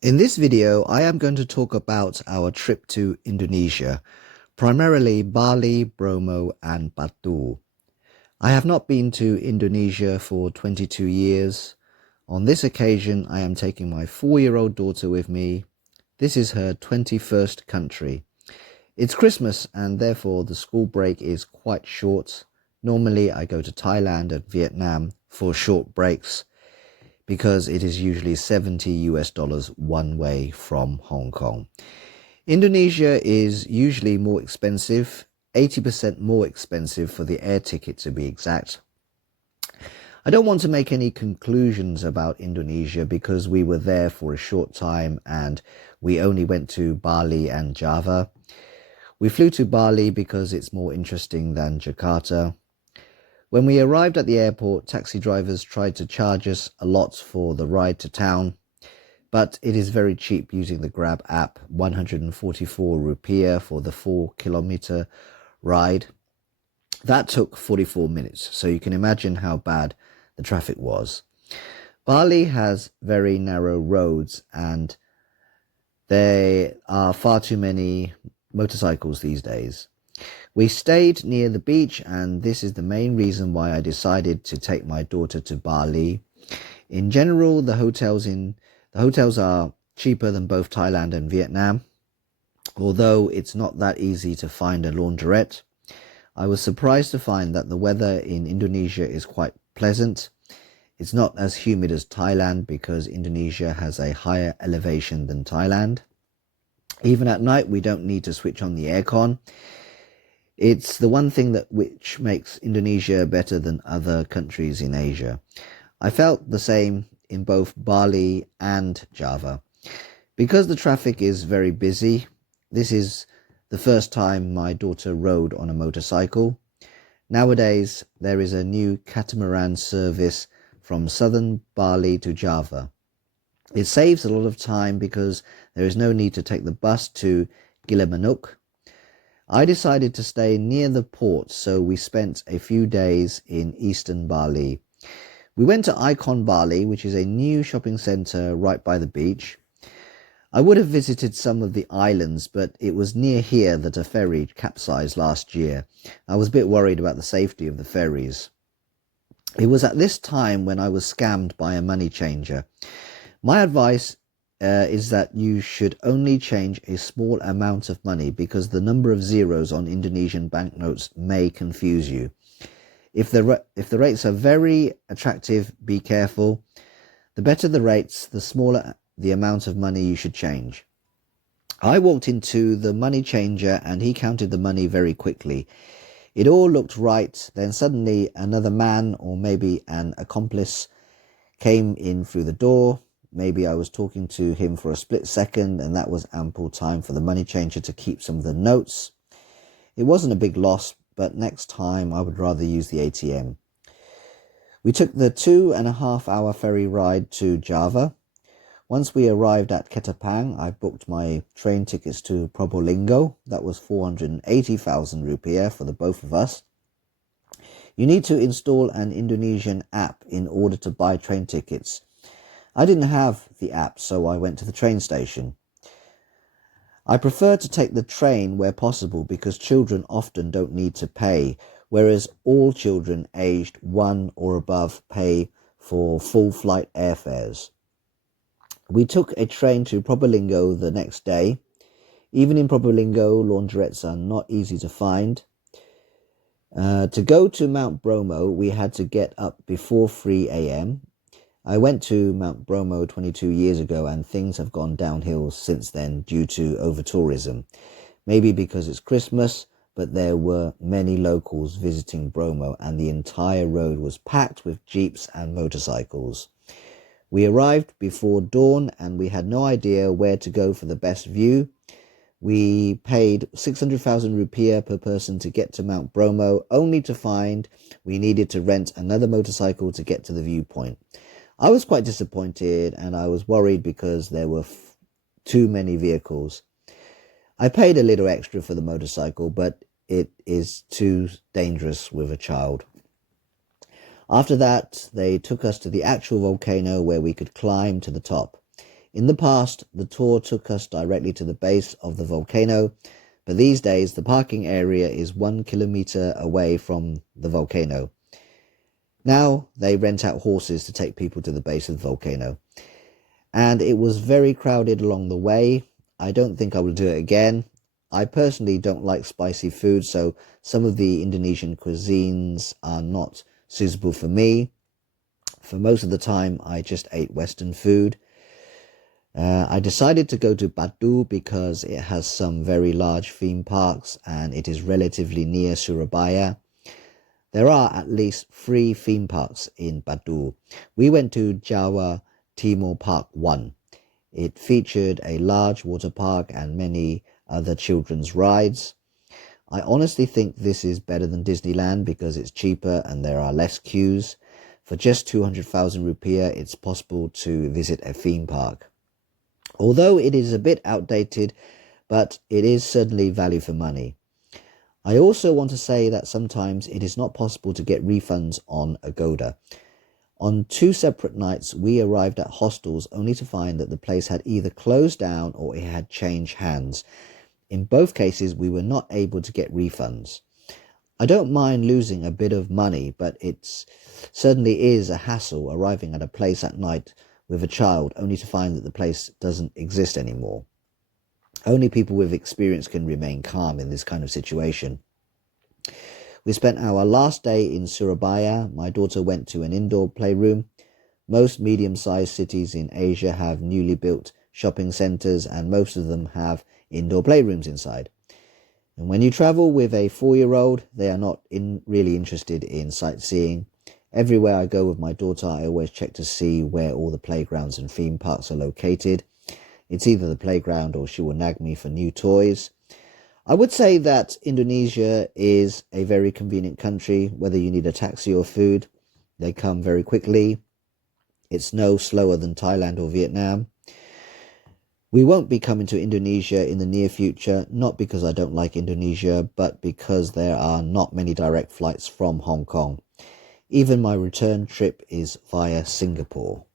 In this video, I am going to talk about our trip to Indonesia, primarily Bali, Bromo and Batu. I have not been to Indonesia for 22 years. On this occasion, I am taking my 4-year-old daughter with me. This is her 21st country. It's Christmas and therefore the school break is quite short. Normally, I go to Thailand and Vietnam for short breaks, because it is usually $70 one way from Hong Kong. Indonesia is usually more expensive, 80% more expensive for the air ticket to be exact. I don't want to make any conclusions about Indonesia because we were there for a short time and we only went to Bali and Java. We flew to Bali because it's more interesting than Jakarta. When we arrived at the airport, taxi drivers tried to charge us a lot for the ride to town, but it is very cheap using the Grab app, 144 rupiah for the 4-kilometer ride. That took 44 minutes, so you can imagine how bad the traffic was. Bali has very narrow roads and there are far too many motorcycles these days. We stayed near the beach, and this is the main reason why I decided to take my daughter to Bali. In general, the hotels are cheaper than both Thailand and Vietnam, although it's not that easy to find a laundrette. I was surprised to find that the weather in Indonesia is quite pleasant. It's not as humid as Thailand because Indonesia has a higher elevation than Thailand. Even at night, we don't need to switch on the aircon. It's the one thing which makes Indonesia better than other countries in Asia. I felt the same in both Bali and Java. Because the traffic is very busy, this is the first time my daughter rode on a motorcycle. Nowadays, there is a new catamaran service from southern Bali to Java. It saves a lot of time because there is no need to take the bus to Gilimanuk. I decided to stay near the port, so we spent a few days in eastern Bali. We went to Icon Bali, which is a new shopping centre right by the beach. I would have visited some of the islands, but it was near here that a ferry capsized last year. I was a bit worried about the safety of the ferries. It was at this time when I was scammed by a money changer. My advice is that you should only change a small amount of money because the number of zeros on Indonesian banknotes may confuse you. If the rates are very attractive, be careful. The better the rates, the smaller the amount of money you should change. I walked into the money changer and he counted the money very quickly. It all looked right. Then suddenly another man, or maybe an accomplice, came in through the door. Maybe I was talking to him for a split second and that was ample time for the money changer to keep some of the notes. It wasn't a big loss, but next time I would rather use the ATM. We took the 2.5-hour ferry ride to Java. Once we arrived at Ketapang, I booked my train tickets to Probolinggo. That was 480,000 rupiah for the both of us. You need to install an Indonesian app in order to buy train tickets. I didn't have the app, so I went to the train station. I prefer to take the train where possible because children often don't need to pay, whereas all children aged 1 or above pay for full flight airfares. We took a train to Probolinggo the next day. Even in Probolinggo, laundrettes are not easy to find. To go to Mount Bromo, we had to get up before 3 a.m. I went to Mount Bromo 22 years ago and things have gone downhill since then due to over-tourism. Maybe because it's Christmas, but there were many locals visiting Bromo and the entire road was packed with jeeps and motorcycles. We arrived before dawn and we had no idea where to go for the best view. We paid 600,000 rupiah per person to get to Mount Bromo, only to find we needed to rent another motorcycle to get to the viewpoint. I was quite disappointed and I was worried because there were too many vehicles. I paid a little extra for the motorcycle, but it is too dangerous with a child. After that, they took us to the actual volcano where we could climb to the top. In the past, the tour took us directly to the base of the volcano, but these days the parking area is 1 kilometer away from the volcano. Now they rent out horses to take people to the base of the volcano. And it was very crowded along the way. I don't think I will do it again. I personally don't like spicy food, so some of the Indonesian cuisines are not suitable for me. For most of the time, I just ate Western food. I decided to go to Batu because it has some very large theme parks and it is relatively near Surabaya. There are at least 3 theme parks in Batu. We went to Jawa Timur Park 1. It featured a large water park and many other children's rides. I honestly think this is better than Disneyland because it's cheaper and there are less queues. For just 200,000 rupiah, it's possible to visit a theme park. Although it is a bit outdated, but it is certainly value for money. I also want to say that sometimes it is not possible to get refunds on Agoda. On 2 separate nights, we arrived at hostels only to find that the place had either closed down or it had changed hands. In both cases, we were not able to get refunds. I don't mind losing a bit of money, but it certainly is a hassle arriving at a place at night with a child only to find that the place doesn't exist anymore. Only people with experience can remain calm in this kind of situation. We spent our last day in Surabaya. My daughter went to an indoor playroom. Most medium-sized cities in Asia have newly built shopping centers and most of them have indoor playrooms inside. And when you travel with a 4-year-old, they are not really interested in sightseeing. Everywhere I go with my daughter, I always check to see where all the playgrounds and theme parks are located. It's either the playground or she will nag me for new toys. I would say that Indonesia is a very convenient country, whether you need a taxi or food. They come very quickly. It's no slower than Thailand or Vietnam. We won't be coming to Indonesia in the near future, not because I don't like Indonesia, but because there are not many direct flights from Hong Kong. Even my return trip is via Singapore.